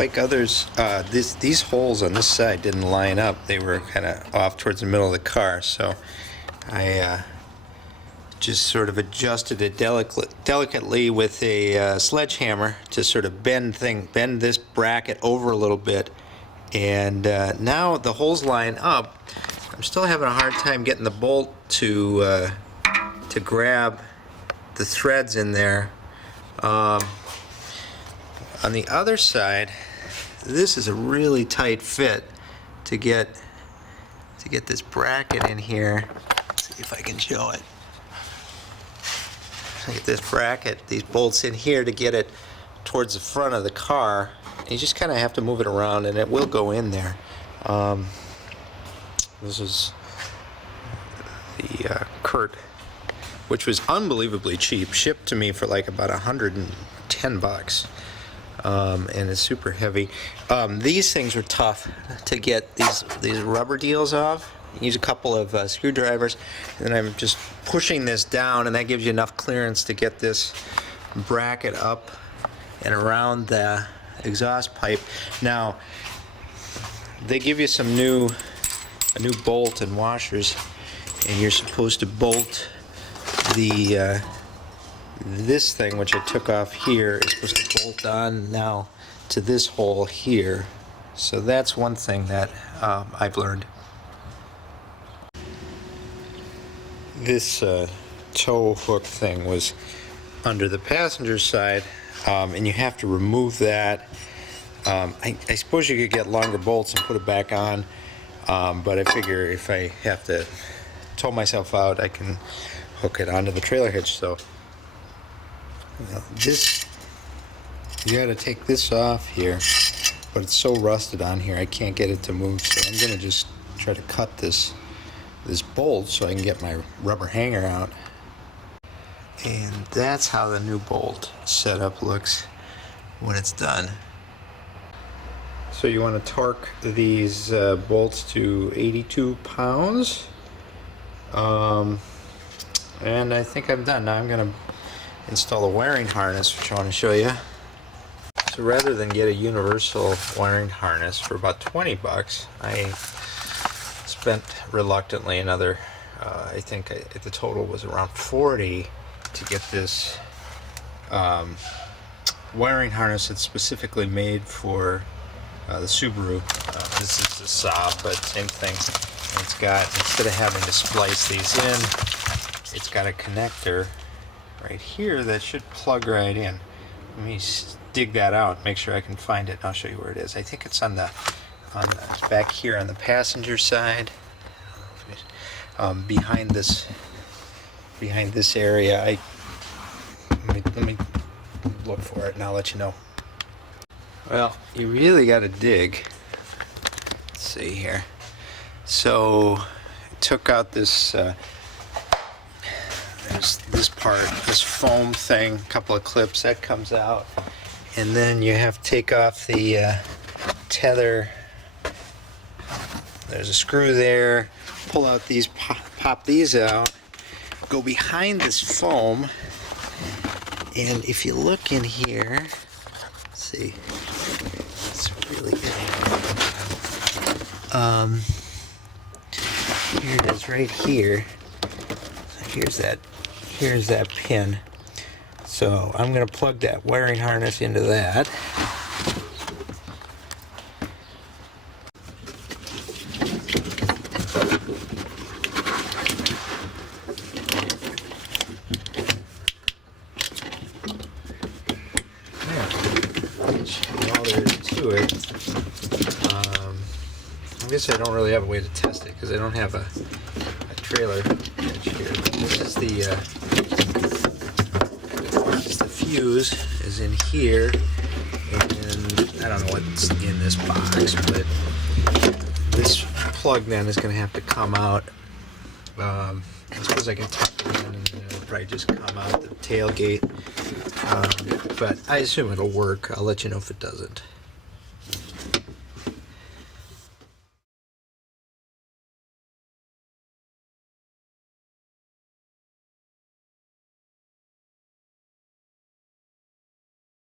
like others, these holes on this side didn't line up. They were kind of off towards the middle of the car, so I just sort of adjusted it delicately with a sledgehammer to sort of bend this bracket over a little bit, and now the holes line up. I'm still having a hard time getting the bolt to grab the threads in there. On the other side, this is a really tight fit to get this bracket in here. Let's see if I can show it. Get this bracket, these bolts in here to get it towards the front of the car. You just kind of have to move it around, and it will go in there. This is the Curt, which was unbelievably cheap, shipped to me for like about $110, and it's super heavy. These things are tough to get these rubber deals off. You use a couple of screwdrivers, and I'm just pushing this down, and that gives you enough clearance to get this bracket up and around the exhaust pipe. Now, they give you a new bolt and washers, and you're supposed to bolt the this thing, which I took off here, is supposed to bolt on now to this hole here. So that's one thing that I've learned. This tow hook thing was under the passenger side, and you have to remove that. I suppose you could get longer bolts and put it back on, but I figure if I have to tow myself out, I can hook it onto the trailer hitch. So this, you got to take this off here, but it's so rusted on here I can't get it to move, so I'm gonna just try to cut this bolt so I can get my rubber hanger out. And that's how the new bolt setup looks when it's done. So you want to torque these bolts to 82 pounds. And I think I'm done. Now I'm going to install a wiring harness, which I want to show you. So rather than get a universal wiring harness for about 20 bucks, I spent reluctantly another, I think the total was around 40 to get this wiring harness that's specifically made for the Subaru. This is the Saab, but same thing. And it's got, instead of having to splice these in, it's got a connector right here that should plug right in. Let me dig that out, make sure I can find it, and I'll show you where it is. I think it's on the back here on the passenger side, behind this area. Let me look for it and I'll let you know. Well, you really got to dig. Let's see here. So I took out this there's this part, this foam thing, a couple of clips that comes out, and then you have to take off the tether. There's a screw there. Pull out these, pop these out, go behind this foam, and if you look in here, let's see, it's really good. Here it is, right here. Here's that pin. So I'm going to plug that wiring harness into that. All there is to it. I guess I don't really have a way to test it because I don't have a trailer hitch here. This is the fuse is in here, and I don't know what's in this box, but this plug then is going to have to come out. I suppose I can tuck it in and it'll probably just come out the tailgate, but I assume it'll work. I'll let you know if it doesn't.